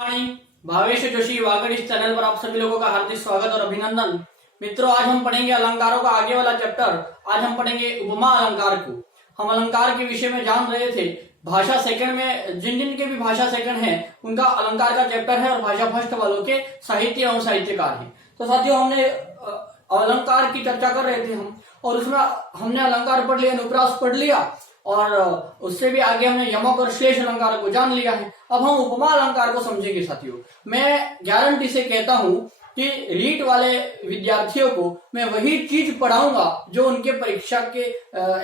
भावेश जोशी वागड़ इस चैनल पर आप सभी लोगों का हार्दिक स्वागत और अभिनंदन। मित्रों, आज हम पढ़ेंगे अलंकारों का आगे वाला चैप्टर। आज हम पढ़ेंगे उपमा अलंकार को। हम अलंकार के विषय में जान रहे थे। भाषा सेकंड में जिन जिन के भी भाषा सेकंड है उनका अलंकार का चैप्टर है और भाषा फर्स्ट वालों के साहित्य और साहित्यकार है। तो साथियों, हमने अलंकार की चर्चा कर रहे थे हम, और उसमें हमने अलंकार पढ़ लिया, अनुप्रास पढ़ लिया, और उससे भी आगे हमने यमक और श्लेष अलंकार को जान लिया है। अब हम उपमा अलंकार को समझेंगे। साथियों, मैं गारंटी से कहता हूं कि रीट वाले विद्यार्थियों को मैं वही चीज पढ़ाऊंगा जो उनके परीक्षा के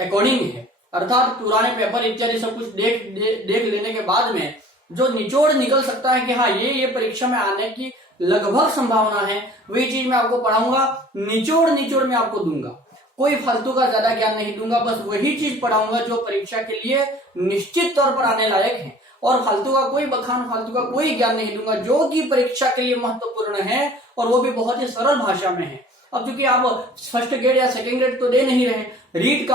अकॉर्डिंग है, अर्थात पुराने पेपर इत्यादि सब कुछ देख लेने के बाद में जो निचोड़ निकल सकता है कि हाँ ये परीक्षा में आने की लगभग संभावना है, वही चीज मैं आपको पढ़ाऊंगा। निचोड़ में आपको दूंगा, कोई फालतू का ज्यादा ज्ञान नहीं दूंगा, बस वही चीज पढ़ाऊंगा जो परीक्षा के लिए निश्चित तौर पर आने लायक है। और फालतू का कोई बखान, फालतू का कोई ज्ञान नहीं दूंगा जो कि परीक्षा के लिए महत्वपूर्ण है, और वो भी बहुत ही सरल भाषा में है। अब क्योंकि आप फर्स्ट ग्रेड या सेकंड ग्रेड तो दे नहीं रहे, रीड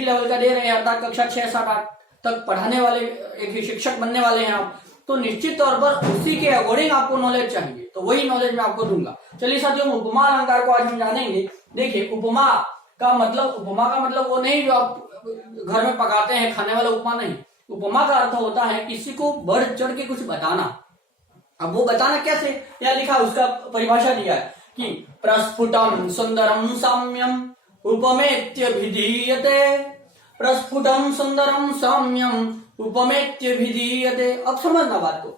लेवल का दे रहे हैं, अर्थात कक्षा 6, 7, 8 तक पढ़ाने वाले एक शिक्षक बनने वाले हैं आप, तो निश्चित तौर पर उसी के अकॉर्डिंग आपको नॉलेज चाहिए, तो वही नॉलेज मैं आपको दूंगा। चलिए साथियों, उपमा अलंकार को आज हम जानेंगे। देखिए, उपमा का मतलब वो नहीं जो आप घर में पकाते हैं खाने वाला उपमा नहीं। उपमा का अर्थ होता है किसी को बढ़ चढ़ के कुछ बताना। अब वो बताना कैसे, या लिखा उसका परिभाषा दिया है कि प्रस्फुटम सुंदरम साम्यम उपमेत्यभिधीयते। प्रस्फुटम सुंदरम साम्यम उपमेत्यभिधीयते। अब समझना बात को।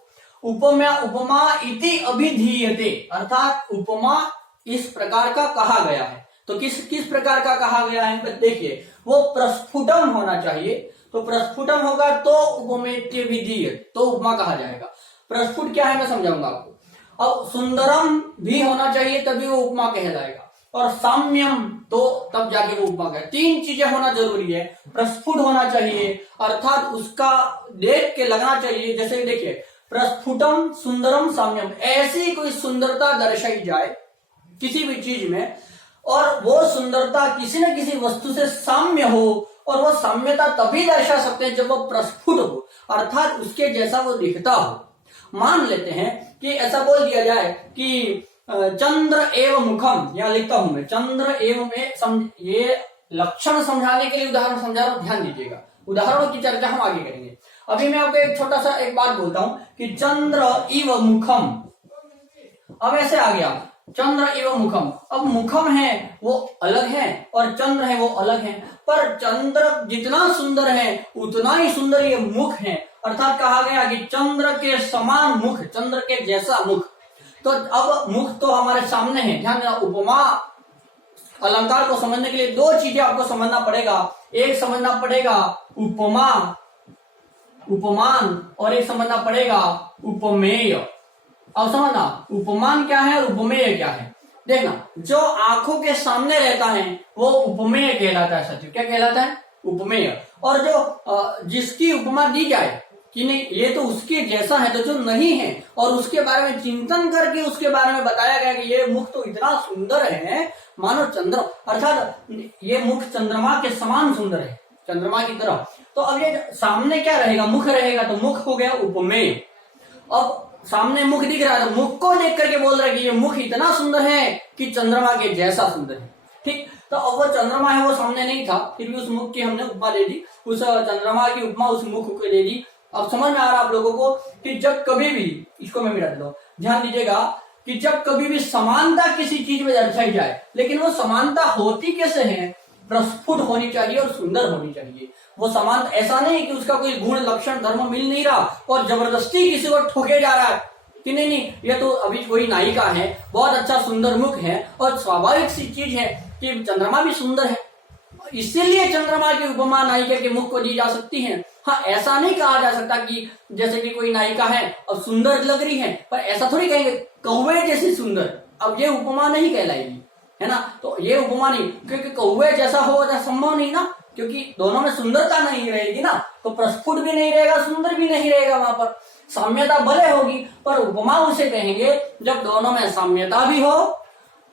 उपमा इति अभिधीयते, अर्थात उपमा इस प्रकार का कहा गया है। तो किस प्रकार का कहा गया है, देखिए, वो प्रस्फुटम होना चाहिए। तो प्रस्फुटम होगा तो उपमेत्य विधीय, तो उपमा कहा जाएगा। प्रस्फुट क्या है मैं समझाऊंगा आपको। अब सुंदरम भी होना चाहिए तभी वो उपमा कहलाएगा, और साम्यम तो तब जाके वो उपमा कहे। 3 चीजें होना जरूरी है। प्रस्फुट होना चाहिए, अर्थात उसका देख के लगना चाहिए, जैसे देखिए, प्रस्फुटम सुंदरम साम्यम, ऐसी कोई सुंदरता दर्शाई जाए किसी भी चीज में, और वो सुंदरता किसी न किसी वस्तु से साम्य हो, और वो साम्यता तभी दर्शा सकते हैं जब वो प्रस्फुट हो, अर्थात उसके जैसा वो दिखता हो। मान लेते हैं कि ऐसा बोल दिया जाए कि चंद्र एवं मुखम, यहां लिखता हूं मैं, चंद्र एवं ये लक्षण समझाने के लिए उदाहरण समझा रहा हूं, ध्यान दीजिएगा। उदाहरणों की चर्चा हम आगे करेंगे। अभी मैं आपको एक छोटा सा एक बात बोलता हूं कि चंद्र इव मुखम। अब ऐसे आ गया चंद्र एवं मुखम। अब मुखम है वो अलग है और चंद्र है वो अलग है, पर चंद्र जितना सुंदर है उतना ही सुंदर ये मुख है, अर्थात कहा गया कि चंद्र के समान मुख, चंद्र के जैसा मुख। तो अब मुख तो हमारे सामने है। ध्यान देना, उपमा अलंकार को समझने के लिए 2 चीजें आपको समझना पड़ेगा। एक समझना पड़ेगा उपमा, उपमान, और एक समझना पड़ेगा उपमेय। अब समझना, उपमान क्या है और उपमेय क्या है। देखना, जो आंखों के सामने रहता है वो उपमेय कहलाता है। साथियों, क्या कहलाता है? उपमेय। और जो जिसकी उपमा दी जाए कि नहीं ये तो उसके जैसा है, तो जो नहीं है और उसके बारे में चिंतन करके उसके बारे में बताया गया कि ये मुख तो इतना सुंदर है मानो चंद्र, अर्थात ये मुख चंद्रमा के समान सुंदर है, चंद्रमा की तरह। तो अब ये सामने क्या रहेगा, मुख रहेगा, तो मुख हो गया उपमेय। अब सामने मुख दिख रहा है तो मुख को देख करके बोल रहा है कि ये मुख इतना सुंदर है कि चंद्रमा के जैसा सुंदर है। ठीक, तो अब वो चंद्रमा है वो सामने नहीं था, फिर भी उस मुख की हमने उपमा दे दी, उस चंद्रमा की उपमा उस मुख को दे दी। अब समझ में आ रहा आप लोगों को कि जब कभी भी, इसको मैं मिटा देता हूं, ध्यान दीजिएगा कि जब कभी भी समानता किसी चीज में दर्शाई जाए, लेकिन वो समानता होती कैसे है, प्रस्फुट होनी चाहिए और सुंदर होनी चाहिए। वो समान ऐसा नहीं कि उसका कोई गुण लक्षण धर्म मिल नहीं रहा और जबरदस्ती किसी को ठोके जा रहा है कि नहीं ये तो अभी कोई नायिका है, बहुत अच्छा सुंदर मुख है, और स्वाभाविक सी चीज है कि चंद्रमा भी सुंदर है, इसीलिए चंद्रमा की उपमा नायिका के मुख को दी जा सकती है। हाँ, ऐसा नहीं कहा जा सकता कि जैसे कि कोई नायिका है और सुंदर लग रही है, पर ऐसा थोड़ी कहेंगे कौवे जैसी सुंदर, अब ये उपमा नहीं कहलाएगी, है ना। तो ये उपमा नहीं, क्योंकि कौवे जैसा हो संभव नहीं ना, क्योंकि दोनों में सुंदरता नहीं रहेगी ना, तो प्रस्फुट भी नहीं रहेगा, सुंदर भी नहीं रहेगा, वहां पर साम्यता भले होगी, पर उपमा उसे कहेंगे जब दोनों में साम्यता भी हो,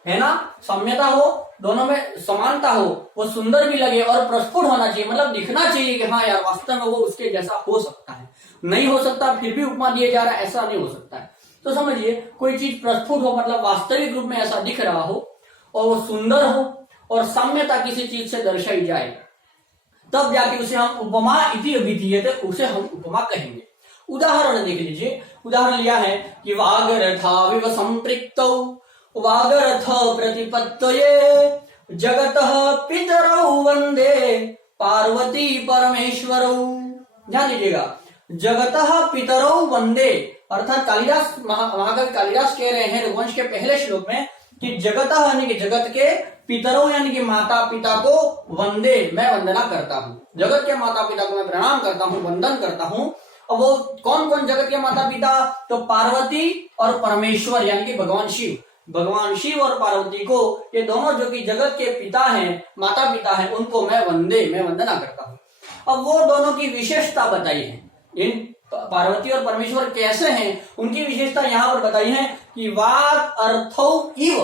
है ना, साम्यता हो, दोनों में समानता हो, वो सुंदर भी लगे और प्रस्फुट होना चाहिए, मतलब दिखना चाहिए कि हाँ यार वास्तव में वो उसके जैसा हो सकता है। नहीं हो सकता फिर भी उपमा दिया जा रहा है, ऐसा नहीं हो सकता है। तो समझिए कोई चीज प्रस्फुट हो मतलब वास्तविक रूप में ऐसा दिख रहा हो और वो सुंदर हो और साम्यता किसी चीज से दर्शाई जाए, तब जाके उसे हम उपमा इति अभिधीयते, उसे हम उपमा कहेंगे। उदाहरण देख लीजिए, उदाहरण लिया है कि वागरथाविव संपृक्तौ वागरथ प्रतिपत्तये जगतः पितरौ वंदे पार्वती परमेश्वरौ। ध्यान दीजिएगा, जगतः पितरौ वंदे, अर्थात कालिदास महाकवि कालिदास कह रहे हैं रघुवंश के पहले श्लोक में कि जगतः यानी कि जगत के, पितरों यानी कि माता पिता को, वंदे मैं वंदना करता हूँ, जगत के माता पिता को मैं प्रणाम करता हूँ, वंदन करता हूँ। और वो कौन कौन जगत के माता पिता, तो पार्वती और परमेश्वर यानी कि भगवान शिव, भगवान शिव और पार्वती को, ये दोनों जो कि जगत के पिता हैं, माता पिता हैं, उनको मैं वंदना करता हूँ। अब वो दोनों की विशेषता बताई है, इन पार्वती और परमेश्वर कैसे हैं उनकी विशेषता यहाँ पर बताई है कि वाक अर्थो इव,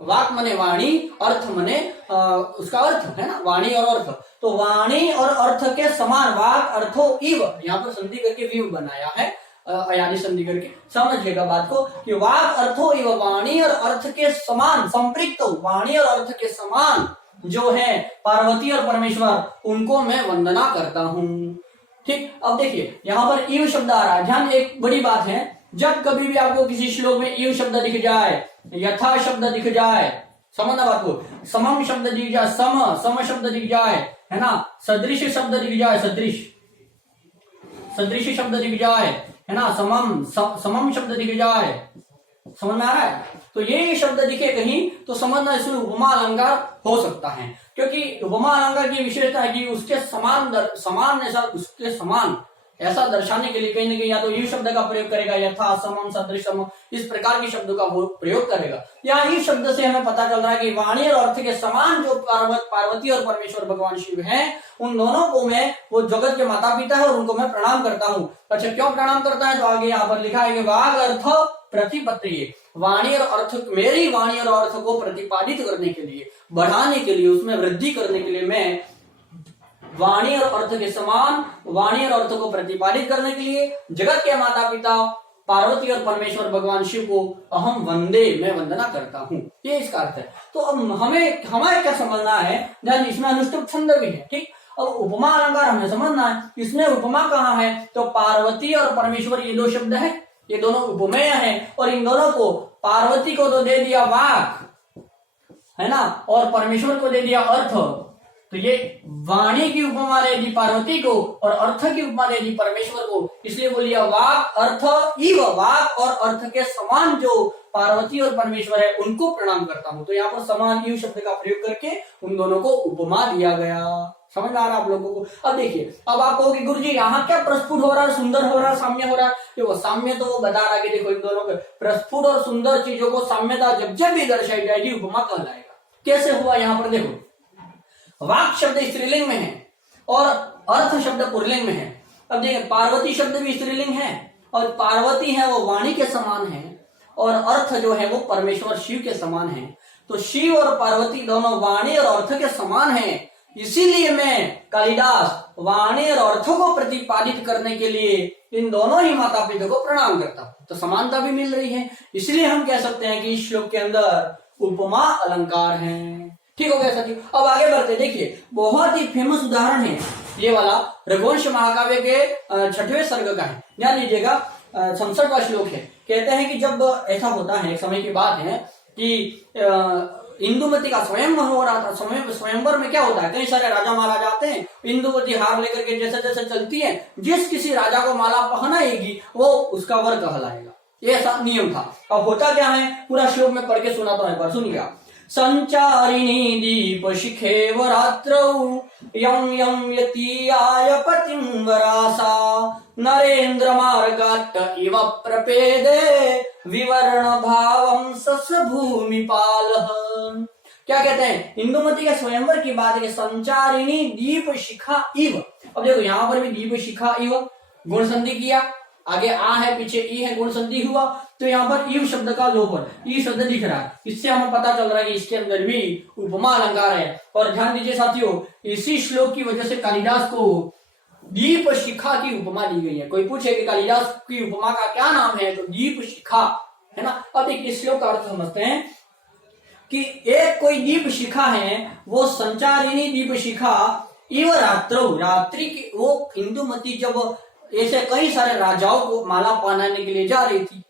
वाक मने वाणी, अर्थ मने उसका अर्थ है ना, वाणी और अर्थ, तो वाणी और अर्थ के समान, वाक अर्थो इव, यहाँ पर संधि करके विव बनाया है, अयानी संधि करके, समझिएगा बात को कि वाक अर्थो इव, वाणी और अर्थ के समान, संपृक्त वाणी और अर्थ के समान जो है पार्वती और परमेश्वर, उनको मैं वंदना करता हूँ। ठीक, अब देखिए यहाँ पर इव शब्द आ रहा है। ध्यान, एक बड़ी बात है, जब कभी भी आपको किसी श्लोक में इव शब्द दिख जाए, यथा शब्द दिख जाए, समझना बात को, समम शब्द दिख जाए, सम शब्द दिख जाए, है ना, सदृश शब्द दिख जाए, सदृश शब्द दिख जाए, है ना, समम शब्द दिख जाए, समझ में आ रहा है, तो ये शब्द दिखे कहीं तो समझना इसमें उपमा अलंकार हो सकता है, क्योंकि उपमा अलंकार की विशेषता है कि उसके उसके समान ऐसा दर्शाने के लिए कहीं ना कहीं या तो यू शब्द का प्रयोग करेगा, यथा समम सदृशम, इस प्रकार के शब्दों का वो प्रयोग करेगा। यहाँ इस शब्द से हमें पता चल रहा है कि वाणी और अर्थ के समान जो पार्वती और परमेश्वर भगवान शिव हैं, उन दोनों को मैं, वो जगत के माता पिता है और उनको मैं प्रणाम करता हूँ। अच्छा, क्यों प्रणाम करता है, तो आगे यहाँ पर लिखा है कि वाग अर्थ प्रतिपत्ति, वाणी और अर्थ, मेरी वाणी और अर्थ को प्रतिपादित करने के लिए, बढ़ाने के लिए, उसमें वृद्धि करने के लिए मैं वाणी और अर्थ के समान, वाणी और अर्थ को प्रतिपादित करने के लिए जगत के माता पिता पार्वती और परमेश्वर भगवान शिव को अहम वंदे, मैं वंदना करता हूँ, ये इसका अर्थ है। तो अब हमें क्या समझना है, ध्यान, इसमें अनुष्टुप छंद भी है। ठीक, अब उपमा अलंकार हमें समझना है, इसमें उपमा कहाँ है, तो पार्वती और परमेश्वर ये दो शब्द है, ये दोनों उपमेय है, और इन दोनों को, पार्वती को तो दे दिया वाक, है ना, और परमेश्वर को दे दिया अर्थ, तो ये वाणी की उपमा दे दी पार्वती को और अर्थ की उपमा दे दी परमेश्वर को, इसलिए बोलिए वाक अर्थ इव, वाक और अर्थ के समान जो पार्वती और परमेश्वर है उनको प्रणाम करता हूं। तो यहाँ पर समान इव शब्द का प्रयोग करके उन दोनों को उपमा दिया गया। समझ आ रहा है आप लोगों को? अब देखिए, अब आप कहोगे गुरुजी यहाँ क्या प्रस्फुट हो रहा है, सुंदर हो रहा है, साम्य हो रहा है? देखो साम्य तो वो बता रहा है कि देखो इन दोनों के प्रस्फुट और सुंदर चीजों को साम्यता जब जब भी दर्शाई जाएगी उपमा कहलाएगा। कैसे हुआ, यहाँ पर देखो, वाक शब्द स्त्रीलिंग में है और अर्थ शब्द पुल्लिंग में है। अब देखिए, पार्वती शब्द भी स्त्रीलिंग है और पार्वती है वो वाणी के समान है और अर्थ जो है वो परमेश्वर शिव के समान है। तो शिव और पार्वती दोनों वाणी और अर्थ के समान हैं, इसीलिए मैं कालिदास वाणी और अर्थ को प्रतिपादित करने के लिए इन दोनों ही माता पिता को प्रणाम करता हूं। तो समानता भी मिल रही है, इसलिए हम कह सकते हैं कि इस श्लोक के अंदर उपमा अलंकार है। ठीक हो गया साथियों? अब आगे बढ़ते, देखिए बहुत ही फेमस उदाहरण है ये वाला, रघुवंश महाकाव्य के 6वें सर्ग का है। ध्यान लीजिएगा, 67वां श्लोक है। कहते हैं कि जब ऐसा होता है, एक समय की बात है कि इंदुमती का स्वयंवर हो रहा था। स्वयंवर में क्या होता है, कई सारे राजा महाराजा आते हैं, इंदुमती हार लेकर के जैसे जैसे चलती है, जिस किसी राजा को माला पहनाएगी वो उसका वर कहलाएगा, ये ऐसा नियम था। अब होता क्या है, पूरा श्लोक में पढ़ के सुनाता हूं, एक बार सुनिएगा। संचारिणी दीप शिखेव रात्रौ यं यं यतीयाय पतिंवरासा नरेंद्र मार्गाट्ट इव प्रपेदे विवर्ण भावं सस भूमिपालः। क्या कहते हैं, इंदुमती के स्वयंवर की बात है, संचारिणी दीप शिखा इव। अब देखो यहाँ पर भी दीप शिखा इव गुण संधि किया, आगे आ है पीछे ई है, गुण संधि हुआ, तो यहाँ पर इव शब्द का लोप है, ई शब्द दिख रहा है। इससे हमें पता चल रहा है कि इसके अंदर भी उपमा अलंकार है। और ध्यान दीजिए साथियों, इसी श्लोक की वजह से कालिदास को दीप शिखा की उपमा दी गई है। कोई पूछे कि कालिदास की उपमा का क्या नाम है, तो दीप शिखा है ना। अब एक इस श्लोक का अर्थ समझते हैं कि एक कोई दीप शिखा है, वो संचारिणी दीप शिखा इव रात्रो, रात्रि की वो इंदुमती जब ऐसे कई सारे राजाओं को माला पहनाने के लिए जा रही थी,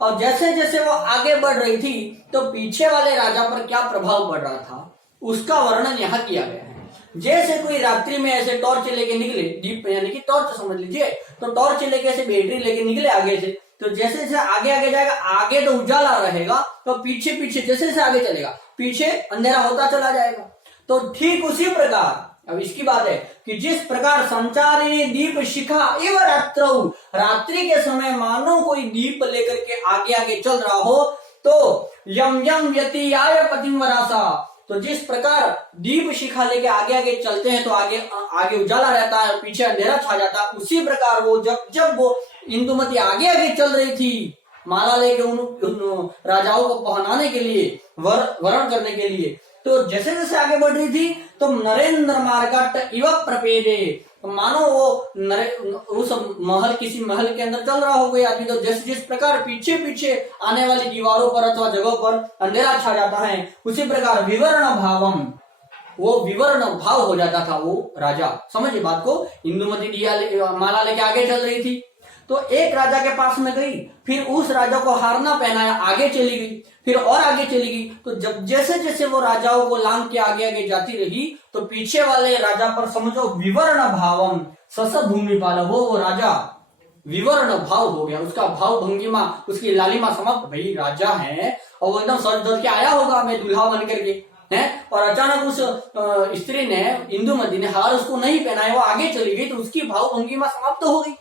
और जैसे जैसे वो आगे बढ़ रही थी तो पीछे वाले राजा पर क्या प्रभाव पड़ रहा था उसका वर्णन यहाँ किया गया है। जैसे कोई रात्रि में ऐसे टॉर्च लेके निकले, दीप यानी कि टॉर्च समझ लीजिए, तो टॉर्च लेके ऐसे बैटरी लेके निकले आगे से, तो जैसे जैसे आगे आगे जाएगा, आगे तो उजाला रहेगा, तो पीछे पीछे जैसे जैसे आगे चलेगा पीछे अंधेरा होता चला जाएगा। तो ठीक उसी प्रकार अब इसकी बात है कि जिस प्रकार संचारिणी दीप शिखा एवं रात्रौ, रात्रि के समय मानो कोई दीप लेकर के आगे आगे चल रहा हो, तो यम यम व्यति आय पतिंवरासा, तो जिस प्रकार दीप शिखा लेके आगे आगे चलते हैं तो आगे आगे उजाला रहता है, पीछे अंधेरा छा जाता है, उसी प्रकार वो जब वो इंदुमती आगे आगे चल रही थी माला लेके उन राजाओं को पहनाने के लिए, वरण करने के लिए, तो जैसे जैसे आगे बढ़ रही थी तो नरेंद्र मार्गट इव प्रपेदे, मानो वो उस महल, किसी महल के अंदर चल रहा हो कोई आदमी, तो जिस प्रकार पीछे पीछे आने वाली दीवारों पर अथवा जगहों पर अंधेरा छा जाता है, उसी प्रकार विवर्ण भावम, वो विवर्ण भाव हो जाता था वो राजा। समझिए बात को, इंदुमती माला लेके आगे चल रही थी, तो एक राजा के पास में गई, फिर उस राजा को हारना पहनाया, आगे चली गई, फिर और आगे चली गई, तो जब जैसे जैसे वो राजाओं को लांग के आगे आगे जाती रही, तो पीछे वाले राजा पर समझो विवर्ण भावम सस भूमि पाल, वो राजा विवर्ण भाव हो गया, उसका भाव भंगिमा, उसकी लालिमा समाप्त। भाई राजा है और वो एकदम सज धज के आया होगा मैं दूल्हा बन करके है, और अचानक उस स्त्री ने, इंदुमती ने हार उसको नहीं पहनाया, वो आगे चली गई, तो उसकी भाव भंगिमा समाप्त हो गई,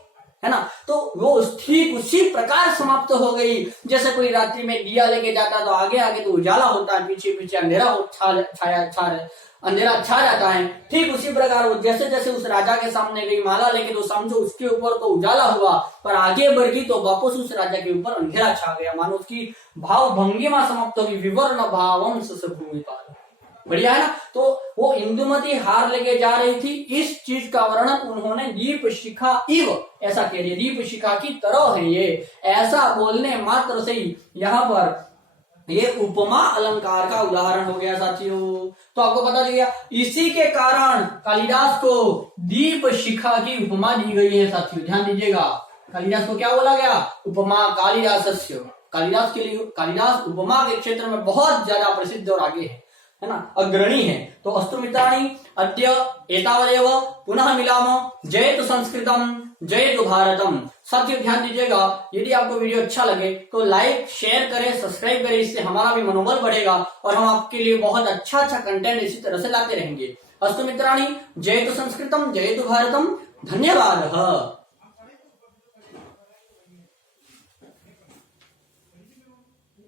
है ना। तो वो ठीक उसी प्रकार समाप्त हो गई, जैसे कोई रात्रि में दिया लेके जाता तो आगे आगे तो उजाला होता है, पीछे पीछे अंधेरा अंधेरा छा जाता है। ठीक उसी प्रकार वो जैसे जैसे उस राजा के सामने गई माला लेके, तो समझो उसके ऊपर तो उजाला हुआ, पर आगे बढ़ गई तो वापस उस राजा के ऊपर अंधेरा छा गया, मानो उसकी भाव भंगिमा समाप्त होगी। विवर्ण भावम भूमि पाल, बढ़िया है ना। तो वो इंदुमती हार लेके जा रही थी, इस चीज का वर्णन उन्होंने दीप शिखा इव ऐसा कह दिया, दीप शिखा की तरह है ये, ऐसा बोलने मात्र से ही यहाँ पर ये उपमा अलंकार का उदाहरण हो गया साथियों। तो आपको पता चल गया, इसी के कारण कालिदास को दीप शिखा की उपमा दी गई है साथियों, ध्यान दीजिएगा। कालिदास को क्या बोला गया, उपमा कालिदासस्य, कालिदास के लिए, कालिदास उपमा के क्षेत्र में बहुत ज्यादा प्रसिद्ध और आगे है ना, अग्रणी है। तो अस्तु मित्राणि अद्य एतावदेव, पुनः मिलाम। जयतु संस्कृतम जयतु भारतम। साथियों ध्यान दीजिएगा, यदि आपको वीडियो अच्छा लगे तो लाइक शेयर करें, सब्सक्राइब करें, इससे हमारा भी मनोबल बढ़ेगा और हम आपके लिए बहुत अच्छा कंटेंट इसी तरह से लाते रहेंगे। अस्तु मित्राणि जयतु संस्कृतम जयतु भारतम। धन्यवाद।